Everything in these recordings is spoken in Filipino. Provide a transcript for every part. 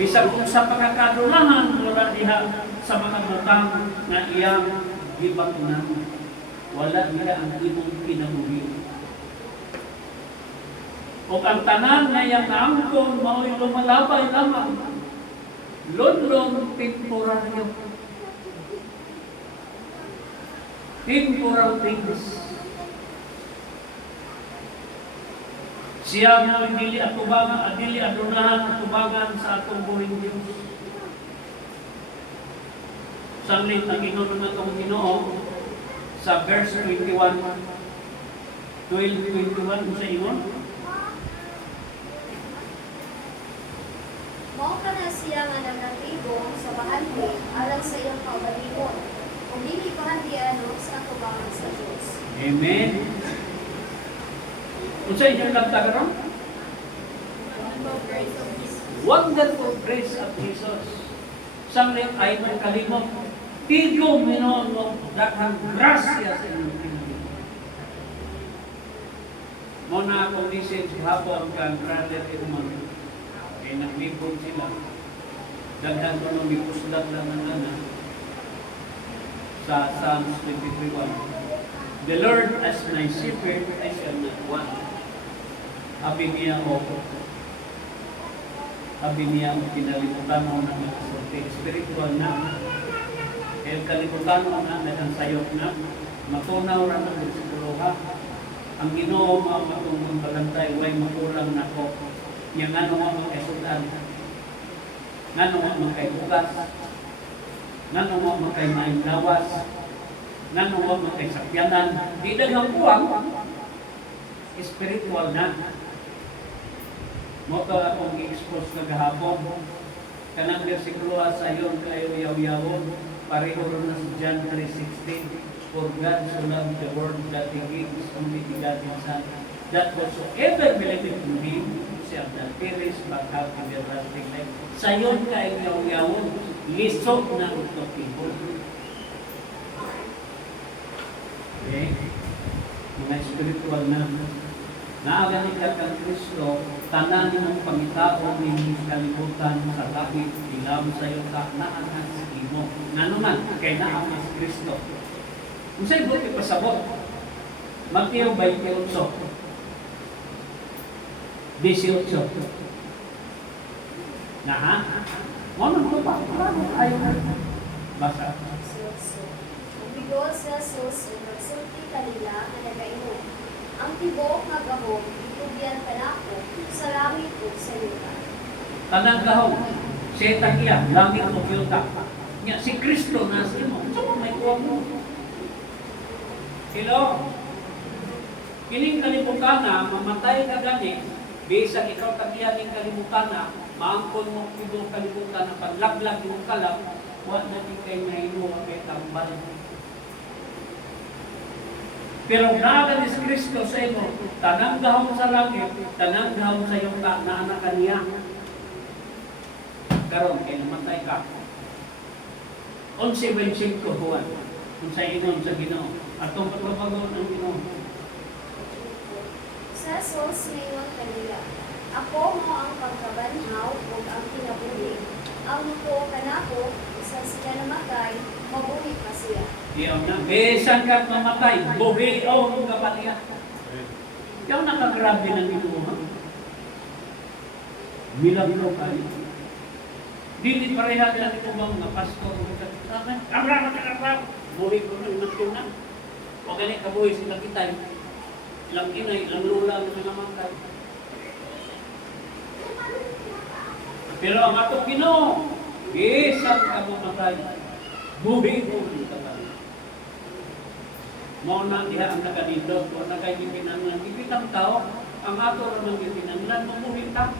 Bisag kung sa pagkakadulangan wala diha sa mga butang nga iyang gibatunan. Wala diha ang imong kinabuhi. O ang tanan na iyang naangkon mao'y lumalabay lamang. Lon-lon temporaryo. Temporal things. Siya mo dili atubangan, dili adunahan atubangan sa atong buhing Dios. Sanglit ang Ginoo natong Ginoo sa verse 21, 12:21 sa ingon. Mao ka na siya nga nagnatibong sa bahandi alang sa iyong kaugalingon. Kung dili bahandiano sa atubangan sa Dios. Amen. Unsa inyong kanta karon? Wonderful grace of Jesus. Sanglit ay magkalimot. Tigo Ginoo mo daghang grasya sa inyong kinabuhi. Mo na akong message hapon kan brother Edmond. Ay naglibot sila. Daghan ko nung ipuslat lang ng anak sa Psalms 23:1. The Lord as my shepherd, I shall not want. Abi niya o kinalimutan mo na magkasulti. Spiritual na. Kaya kalimutan mo na ang sayok na. Matunaw na ng siguluha. Ang Ginoo mo matungkong balantay, way makulang na ko. Yang ano mo magkasudan. Ngano mo magkaibugas. Ngano mo magkaimainlawas. Ngano mo magkaisakyanan. Di dagang buwang. Spiritual na. Mo to akong i-expose na gahapon. Kanang bersikulo sa ayon kayo yaw-yawon. Pareho ron na sa John 3:16. For God so loved the world that He gave His only begotten Son, that whatsoever believeth in Him shall not perish but have everlasting life. Sa ayon kayo yaw-yawon, lisok na ito people. Okay? Mga spiritual na. Naaganin ka kang Kristo, tanan ng pangitao ng kalibutan sa langit, ilaw sa iyo ka, naanas imo. Nanuman, kay naanas Kristo. Kung sa'yo buti pasabot, Mateo 28. 18. Na ha? Ano ito pa? Ayaw na. Basa. Ang bigol sa sus, nagsulti kanila na nagainom. Ang tibok nga gahom, itubyan kanako, sa langit o sa yuta. Tanang gahom, setang iya, langit o yuta. Nya, si Kristo nasa imo. So, may kuwang mo. Hello? Kining kalimutan na, mamatay ka gani, bisang ikaw tagihan ng kalimutan na, maangkon mo kibong kalimutan na paglaglag yung kalap, huwag natin kayo na inuwa kay tambal. Pero naga ni Kristo sa imo, tanang gahom sa langit, tanang gahom sa iyong na anak kaniya. Karon kay namatay ka. 11:25 Juan, kung sa inom sa Ginoo, atong pagpapagon ang Ginoo. Sa sus, ngayon kanila. Ako mo ang pagkabanhaw o ang kinabuhi. Ang muto kanako, isang sila namatay, mabuhi pa siya. Iyaw na, besan ka mamatay, buhi o kung kapaniya. Ikaw nakagrabe ng Ginoo. Milagro kayo. Dili pareha lang ito ba mga pastor sa akin? Kamra, buhi ko na, ilang na. O ganit kabuhi sila kitay. Ilang kinay, ilang lula na namatay. Pero ang atong Ginoo, besan ka mamatay, buhi o kung kapaniya. Mao na diha ang nakadindot, o nakaipinan ipitang tao, ang ato ramang ipinanlan, mabuhin ta.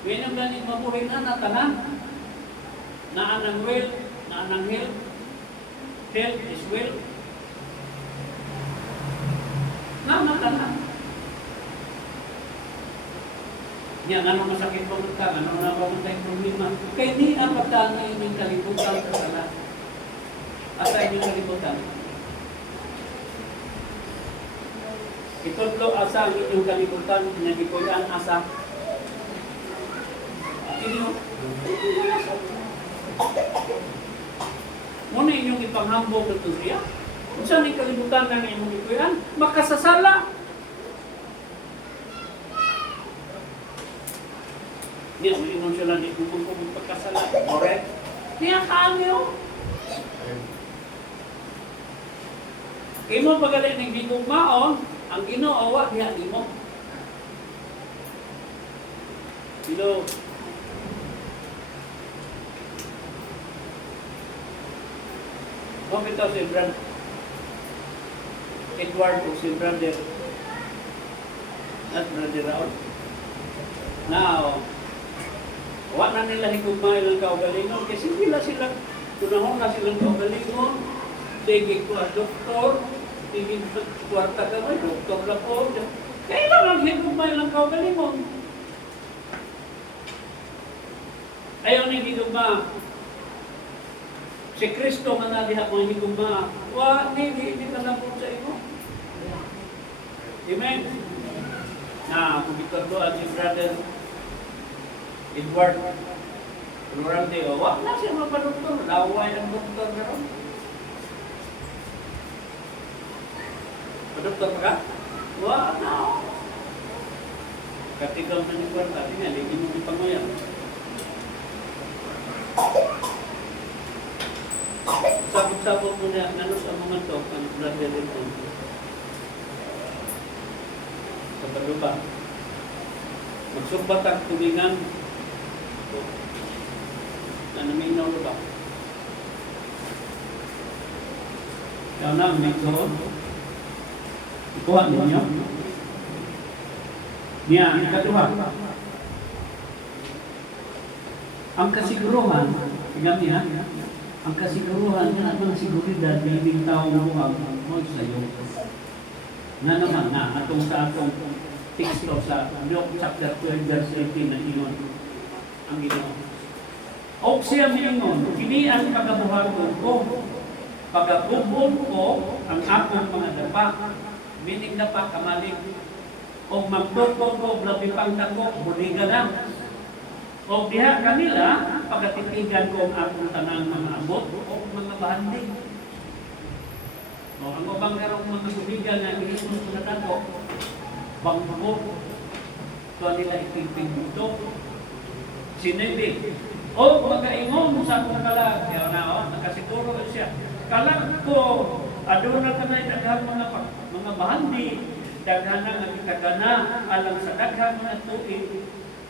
Ngayon ang ganit mabuhin na tanan. Naanang will, naanang health. Health is will. Naman tanan. Yan, ano masakit mo ka, ano na ba mo tayong problema. Kaya di ang pagtaan inyong kalibutan sa sala. Asa inyong kalibutan? Itutlo asa ang inyong kalibutan, pinagikuyan asa. Ginoo. Muna inyong ipanghambog ito siya. Kung saan ang kalibutan ng inyong ikuyan, makasasala. Hindi ako ingon sila, hindi kung magpagkasala. Correct? Niya kaamyo. Imo pagaling ng gigugmaon, ang Ginoo wa diha nimo. Silo. Kung ito si Brad Edward o si Brother at Brother Raul. Now, wa na nila higugma ilang kaugalingon kasi sila tunahon na silang kaugalingon. Sige ko ang doktor, sige ko kwarta ka ba, doktor lang po. Kailangan higugma ilang kaugalingon. Ayaw na higugma. Si Kristo nga na diha mga higugma. Wa, hindi ka na po sa imo. Amen? Na, kung ito doon si Brother Edward Florante, o wag na siya mapadoktor. Laway ang doktor na ron. Padoktor pa ka? Wag na. Katigaw na ni Kwarta, tingnan, hindi mo ipangoyan. Sabot-sabot mo na, nanos ang mga to, ang Brother Edward. Sa paluba. Magsumbat ang tulingan. Naminaw na ba? Kaya na, may doon. Ikuha ninyo. Niya, ikatuwa. Ang kasiguruhan, tingnan niya, ang kasiguruhan, yan ang siguridad, biling taong buhag, mo sa'yo. Na naman na, atong sa atong teksto sa Luke chapter 12, verse 18 na ingon ang Ginoo. O siya mingon, kini ang pagabuhaton ko, pagabubon ko ang akong mga dapa, mining dapa kamalig, o magtuto ko, blabipang tako, buliga na. O diha kanila, pagatitigan ko ang akong tanang mga abot, o mga bahanding. O ang ubang karong mga subigan na inisus ko na tako, bangko, ito nila itingting dito. Sinibi, o magaingon sa akong kalag, kaya na nakasiguro siya. Kalag ko, aduna ka na daghang mga bahandi, daghan na nagkagana, alang sa daghang mga tuig,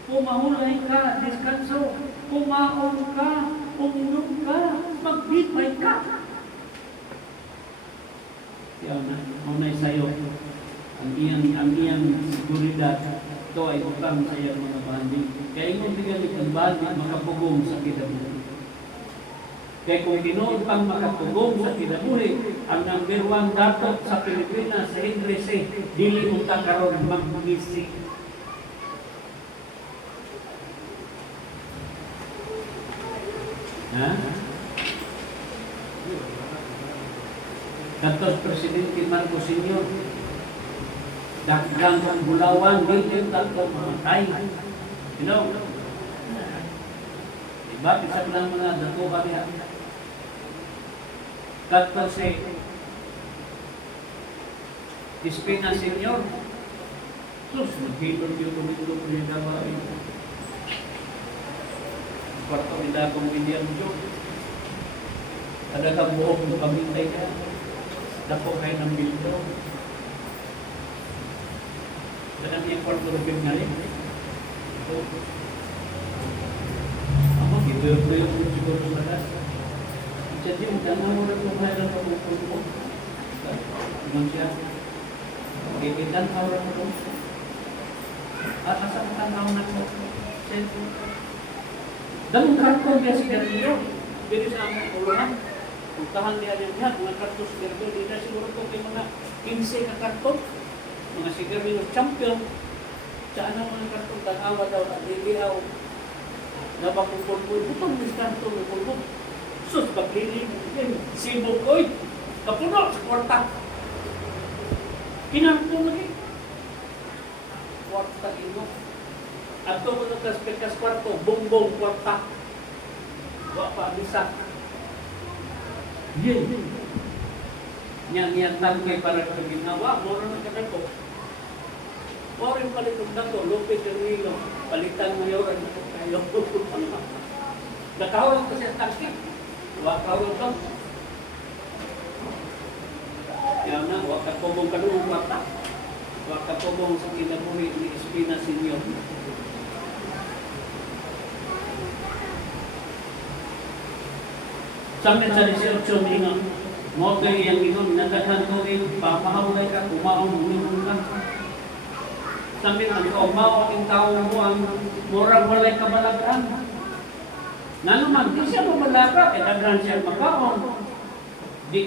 pumahulay ka, diskanso, pumaon ka, uminom ka, magbitbay ka. Kaya na, unay sayo, ang iyang seguridad, ito ay utang sa iyang mga bahandi. Kaya yung bigalit ang bahandi, makapugong sa kinabuhi. Kaya kung ginoon pang makapugong sa kinabuhi, ang number 1 datot sa Pilipinas, sa English, dili utang karon mag-misi. Ha? Datos Presidente Marcos Sr. Dagang ang bulawan, bilin tatlo mamatay. You know? Diba? Isa lang mga dato kami. Tatlo si Espina Senior. Sus, naghilog yung tumilog niya na ba? Kwarto nila kung William Joe. Ada kang buhok ng pamintay ka. Dapo kayo ng bildo. Dalam yang kwarto rupin nga rin. Ako, ito yung siguro sa lahat. Jadi, udang mo rin kung mayroon ka bukod mo. Inon siya. Gigitan ka rin mo. At asang tanaw na ko. Dalong karton niya sigarilyo. Dito sa aming uluhan. Puntahan niya niya, mga karton sigarilyo. Dito na siguro kung may mga 15 na karton. Mga sigarilyo champion. Saan ang mga karton tanawa daw na ligiaw. Napakupulpul. Butang may karton na pulpul. Sus, pagliling. Sibuk, oy. Kapuno sa kwarta. Kinarton lagi. Kwarta ino. At ito mo nagkaspikas kwarto, bumbong kwarta. Wa pa bisa. Yan. Yan tangkay para sa ginawa. Moro na kadako. Moro yung palitong dako. Lupit yung nilo. Palitan mo yun. Kayo. Nakahulog ko siya tangkay. Wa kahulog lang. Yan na. Wa kakubong kanong kwarta. Wa kakubong sa kinabuhi ni Espina Senior. Sampai sa 18 ninyo, mo kayo yung inon, nagdaghan ko rin, papahawlay ka, kumaon, uminom ka. Sampai ang kaumaw ang tao mo, ang murang walay kabalagaan. Nga naman, di siya mamalaka, daghan siya makaon. Di